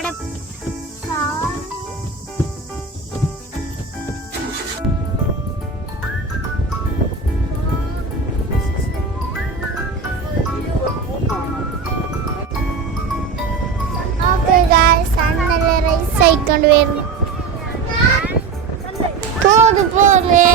അവിടെ കൊണ്ട് വരുന്നു പോലെ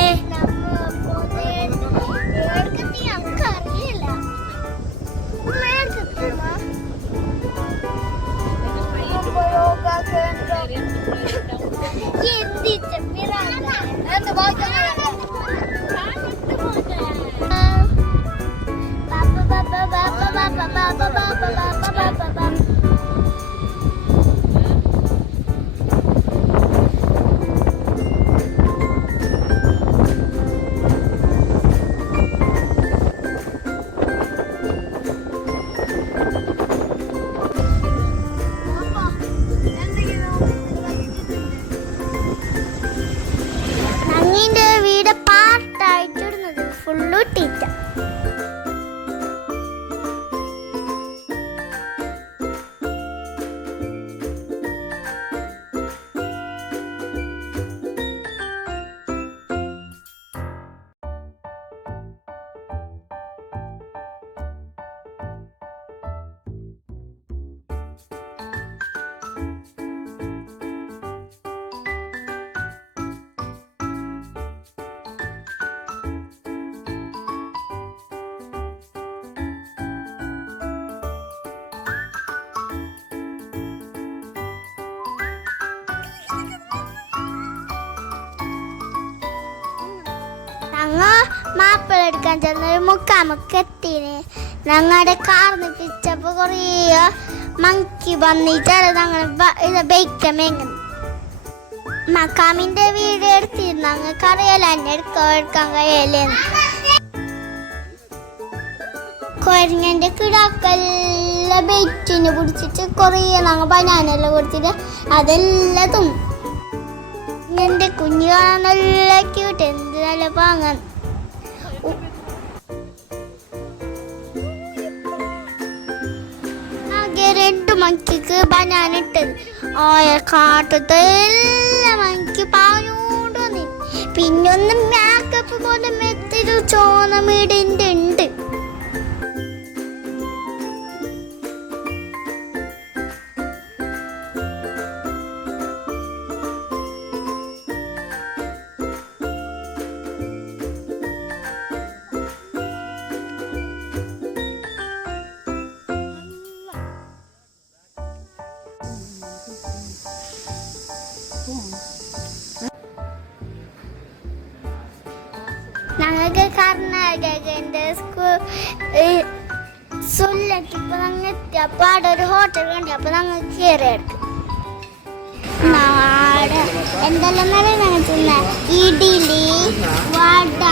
മാപ്പിള എടുക്കാൻ ചെന്നൊരു മുക്കാമക്കെത്തിന് ഞങ്ങളുടെ കാർന്ന് പിച്ചപ്പോ കുറേ മങ്കി വന്നിട്ടാണ് ഞങ്ങൾ ഇത് ബൈക്കമേങ്ങുന്നു മക്കാമിന്റെ വീഡിയോ എടുത്തിരുന്നു ഞങ്ങൾക്ക് അറിയാലോ എന്നെ എടുക്കാൻ കഴിയലേന്ന് കൊരങ്ങന്റെ കിടാക്കെല്ലാം ബൈറ്റിന് പിടിച്ചിട്ട് കുറേ ഞങ്ങൾ ബനാനെല്ലാം കൊടുത്തിട്ട് അതെല്ലാം തിന്നു എന്റെ കുഞ്ഞു കാണാൻ നല്ല ക്യൂട്ട് എന്ത് നല്ല പാങ്ങാൻ ആകെ 2 മണിക്ക് ബനാന ഇട്ടത് ആയ കാട്ടത്തെ എല്ലാ മണിക്ക് പാഞ്ഞോണ്ട് വന്നി പിന്നൊന്ന് മേക്കപ്പ് പോലെ മെത്തൊരു ചോന്ന മീടിൻ്റെ ഉണ്ട് ഞങ്ങൾക്ക് കർണാടകൻ്റെ സുല്ലക്കിപ്പോൾ ഞങ്ങൾ എത്തിയപ്പോൾ അവിടെ ഒരു ഹോട്ടൽ കണ്ടു അപ്പോൾ ഞങ്ങൾ കയറി എടുക്കും നാട് എന്തെല്ലാം ഞങ്ങൾ തിന്ന ഇഡ്ഡലി വട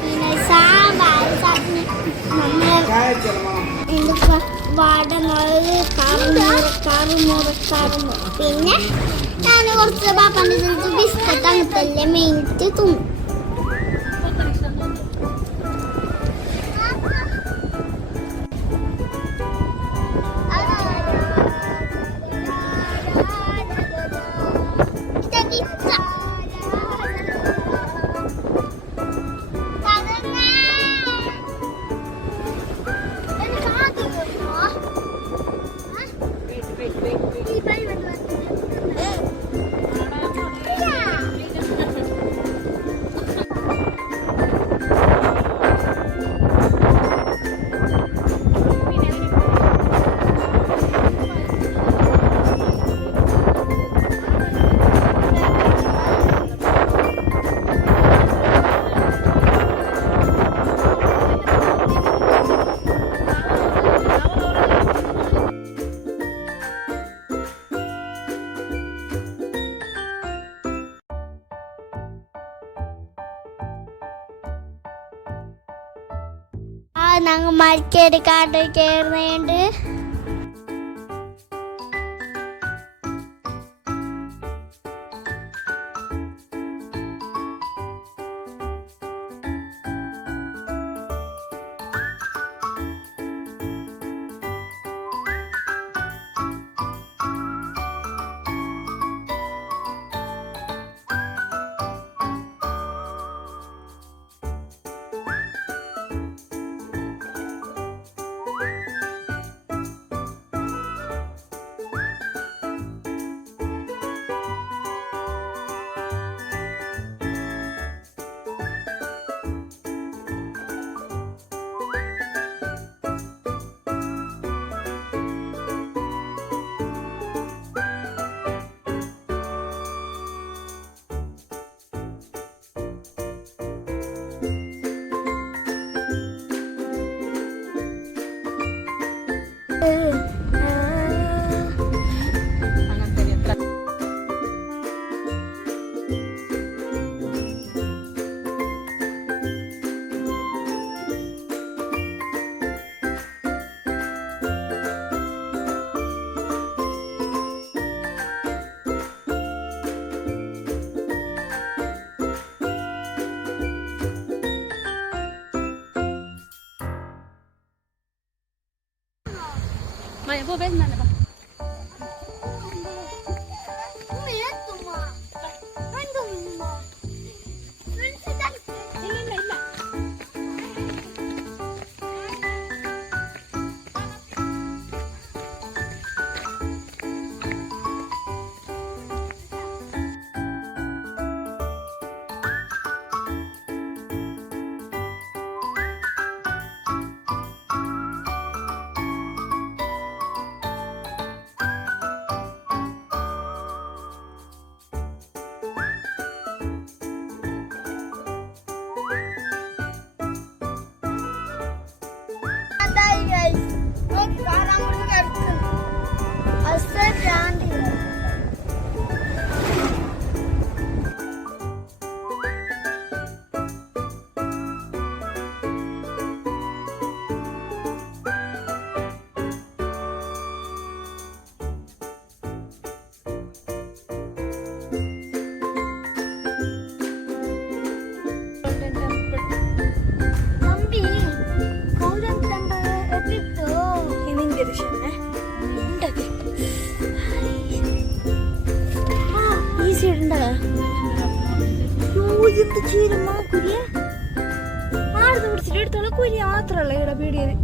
പിന്നെ സാമ്പാർ ചട്നി നമ്മൾ എന്തൊക്കെ വട കറുമുറ പിന്നെ ഞാൻ കുറച്ച് പാപ്പാൻ്റെ ബിസ്ക്കറ്റ് അങ്ങനത്തെ മേടിച്ച് തിന്നു ഞങ്ങൾ മരിക്കേരി കാട്ടിൽ കയറുന്നുണ്ട് എടുത്തോളം കുരിയ മാത്രല്ല ഇവിടെ പീടിയത്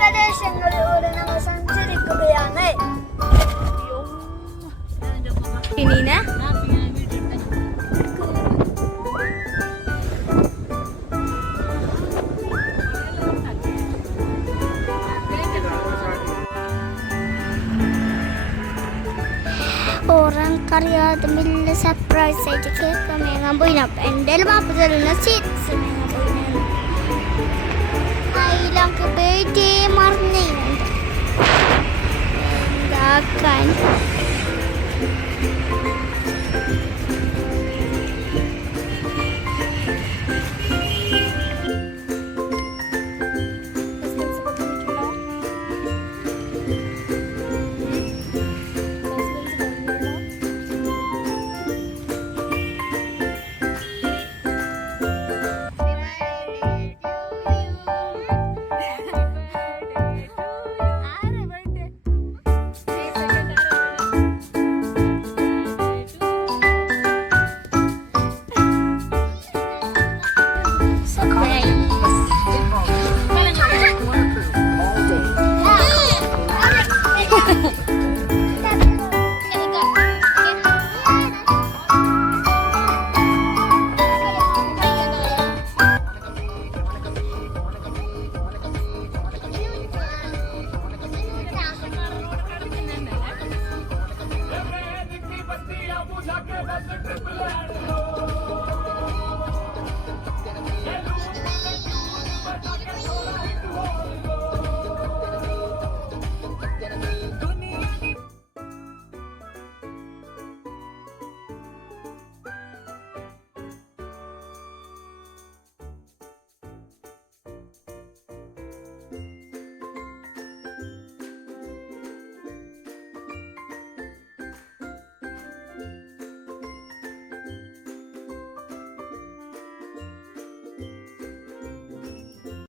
പ്രദേശങ്ങളിലൂടെ നമ്മൾ സഞ്ചരിക്കുകയാണ്. ഓറങ്കറിയാതെ വലിയ സർപ്രൈസ് ആയിട്ട് കേക്ക് മേങ്ങാൻ പോയിന്. അപ്പം എൻ്റെ പാപ്പ തരുന്ന സ്വീറ്റ്സ് മേങ്ങാൻ പോയിന്. അതിലൊക്കെ പോയിട്ട് മറന്നിരുന്നുണ്ട് എന്താക്കാൻ